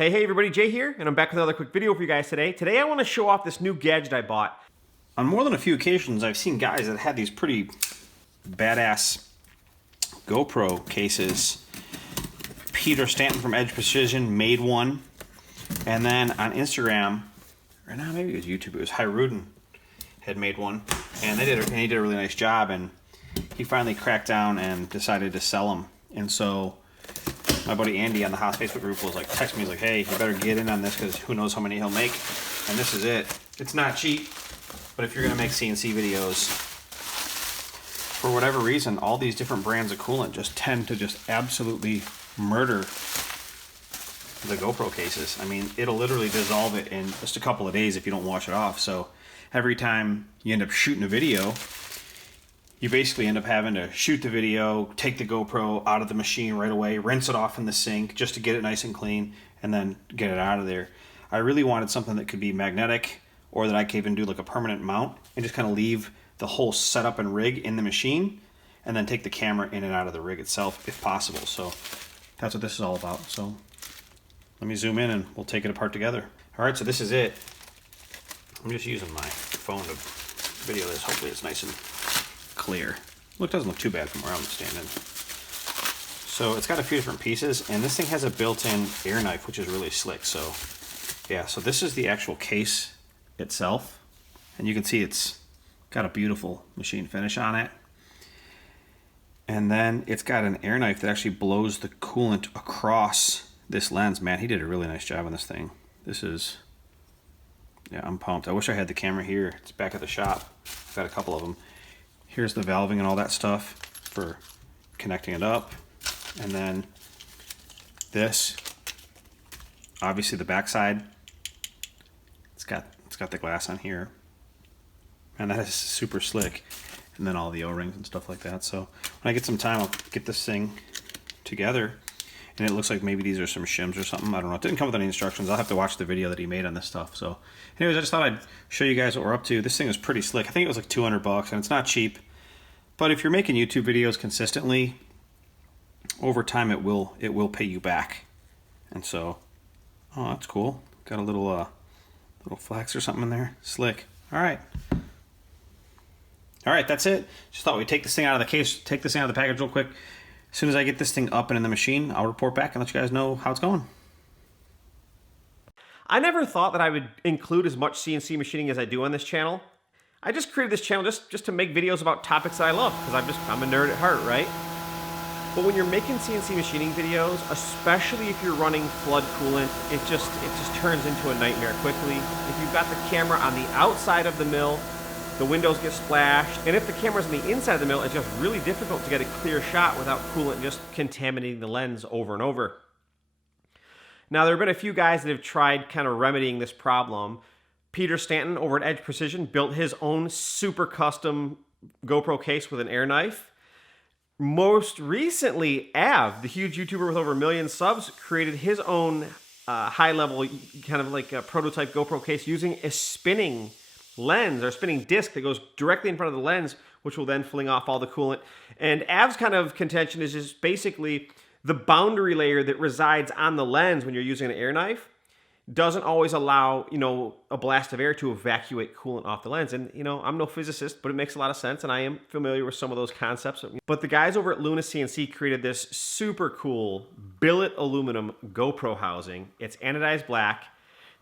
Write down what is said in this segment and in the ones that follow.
Hey everybody, Jay here, and I'm back with another quick video for you guys today. Today I want to show off this new gadget I bought. On more than a few occasions, I've seen guys that had these pretty badass GoPro cases. Peter Stanton from Edge Precision made one. And then on Instagram, or now maybe it was YouTube, it was Hyrudin had made one. And he did a really nice job, and he finally cracked down and decided to sell them. And so my buddy Andy on the Haas Facebook group was like, text me, he's like, hey, you better get in on this because who knows how many he'll make. And this is it. It's not cheap, but if you're going to make CNC videos, for whatever reason, all these different brands of coolant just tend to just absolutely murder the GoPro cases. I mean, it'll literally dissolve it in just a couple of days if you don't wash it off. So every time you end up shooting a video, you basically end up having to shoot the video, take the GoPro out of the machine right away, rinse it off in the sink just to get it nice and clean, and then get it out of there. I really wanted something that could be magnetic, or that I could even do like a permanent mount and just kind of leave the whole setup and rig in the machine, and then take the camera in and out of the rig itself if possible. So that's what this is all about. So let me zoom in and we'll take it apart together. All right, so this is it. I'm just using my phone to video this. Hopefully it's nice and clear. Look, it doesn't look too bad from where I'm standing. So it's got a few different pieces, and this thing has a built-in air knife, which is really slick. So yeah, so this is the actual case itself, and you can see it's got a beautiful machine finish on it. And then it's got an air knife that actually blows the coolant across this lens. Man, he did a really nice job on this thing. This is, yeah, I'm pumped. I wish I had the camera here. It's back at the shop. I've got a couple of them. Here's the valving and all that stuff for connecting it up. And then this, obviously the backside, it's got the glass on here. And that is super slick. And then all the O-rings and stuff like that. So when I get some time, I'll get this thing together. And it looks like maybe these are some shims or something. I don't know. It didn't come with any instructions. I'll have to watch the video that he made on this stuff. So anyways, I just thought I'd show you guys what we're up to. This thing is pretty slick. I think it was like 200 bucks, and it's not cheap. But if you're making YouTube videos consistently, over time it will pay you back. And so, oh, that's cool. Got a little flax or something in there. Slick. All right. All right, that's it. Just thought we'd take this thing out of the case, take this thing out of the package real quick. As soon as I get this thing up and in the machine, I'll report back and let you guys know how it's going. I never thought that I would include as much CNC machining as I do on this channel. I just created this channel just to make videos about topics that I love, because I'm a nerd at heart, right? But when you're making CNC machining videos, especially if you're running flood coolant, it just turns into a nightmare quickly. If you've got the camera on the outside of the mill, the windows get splashed, and if the camera's on the inside of the mill, it's just really difficult to get a clear shot without coolant just contaminating the lens over and over. Now, there have been a few guys that have tried kind of remedying this problem. Peter Stanton over at Edge Precision built his own super custom GoPro case with an air knife. Most recently, Av, the huge YouTuber with over 1 million subs, created his own high-level kind of like a prototype GoPro case using a spinning lens or spinning disc that goes directly in front of the lens, which will then fling off all the coolant. And Av's kind of contention is just basically the boundary layer that resides on the lens when you're using an air knife doesn't always allow, a blast of air to evacuate coolant off the lens. And, I'm no physicist, but it makes a lot of sense, and I am familiar with some of those concepts. But the guys over at Luna CNC created this super cool billet aluminum GoPro housing. It's anodized black.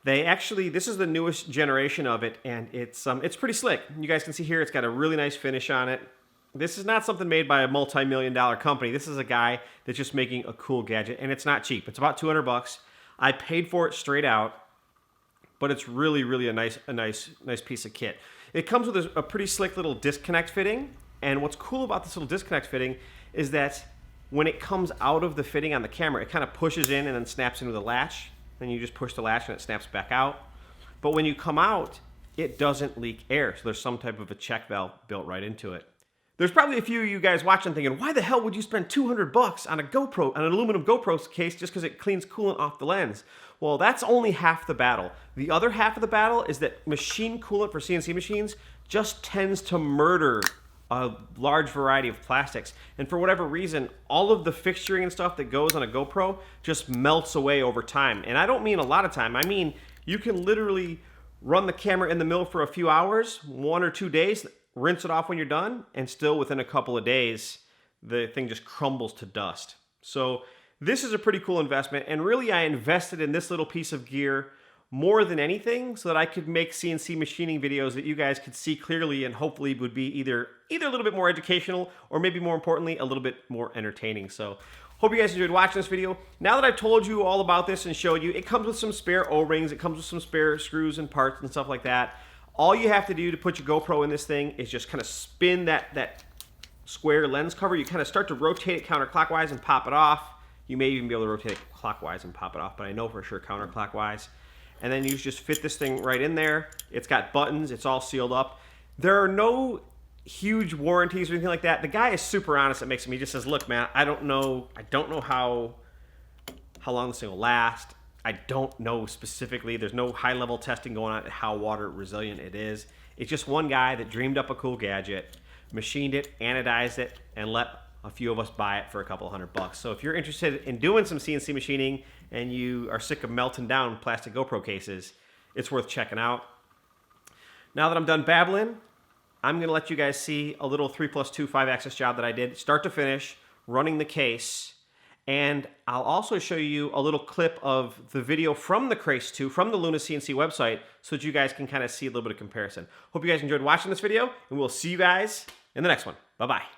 This is the newest generation of it, and it's pretty slick. You guys can see here, it's got a really nice finish on it. This is not something made by a multi-million-dollar company. This is a guy that's just making a cool gadget, and it's not cheap. It's about 200 bucks. I paid for it straight out, but it's really, really a nice piece of kit. It comes with a pretty slick little disconnect fitting, and what's cool about this little disconnect fitting is that when it comes out of the fitting on the camera, it kind of pushes in and then snaps into the latch. Then you just push the latch and it snaps back out. But when you come out, it doesn't leak air. So there's some type of a check valve built right into it. There's probably a few of you guys watching thinking, why the hell would you spend 200 bucks on a GoPro, on an aluminum GoPro case just because it cleans coolant off the lens? Well, that's only half the battle. The other half of the battle is that machine coolant for CNC machines just tends to murder a large variety of plastics. And for whatever reason, all of the fixturing and stuff that goes on a GoPro just melts away over time. And I don't mean a lot of time. I mean, you can literally run the camera in the mill for a few hours, 1 or 2 days, rinse it off when you're done, and still within a couple of days, the thing just crumbles to dust. So this is a pretty cool investment. And really, I invested in this little piece of gear more than anything so that I could make CNC machining videos that you guys could see clearly and hopefully would be either a little bit more educational or maybe more importantly, a little bit more entertaining. So hope you guys enjoyed watching this video. Now that I've told you all about this and showed you, it comes with some spare O-rings, it comes with some spare screws and parts and stuff like that. All you have to do to put your GoPro in this thing is just kind of spin that square lens cover. You kind of start to rotate it counterclockwise and pop it off. You may even be able to rotate it clockwise and pop it off, but I know for sure counterclockwise. And then you just fit this thing right in there. It's got buttons. It's all sealed up. There are no huge warranties or anything like that. The guy is super honest. It makes him. He just says, "Look, man, I don't know how long this thing will last. I don't know specifically. There's no high-level testing going on at how water resilient it is. It's just one guy that dreamed up a cool gadget, machined it, anodized it, and let a few of us buy it for a couple $100. So if you're interested in doing some CNC machining and you are sick of melting down plastic GoPro cases, it's worth checking out. Now that I'm done babbling, I'm going to let you guys see a little 3+2 5-axis job that I did, start to finish, running the case. And I'll also show you a little clip of the video from the Case 2, from the Luna CNC website, so that you guys can kind of see a little bit of comparison. Hope you guys enjoyed watching this video, and we'll see you guys in the next one. Bye-bye.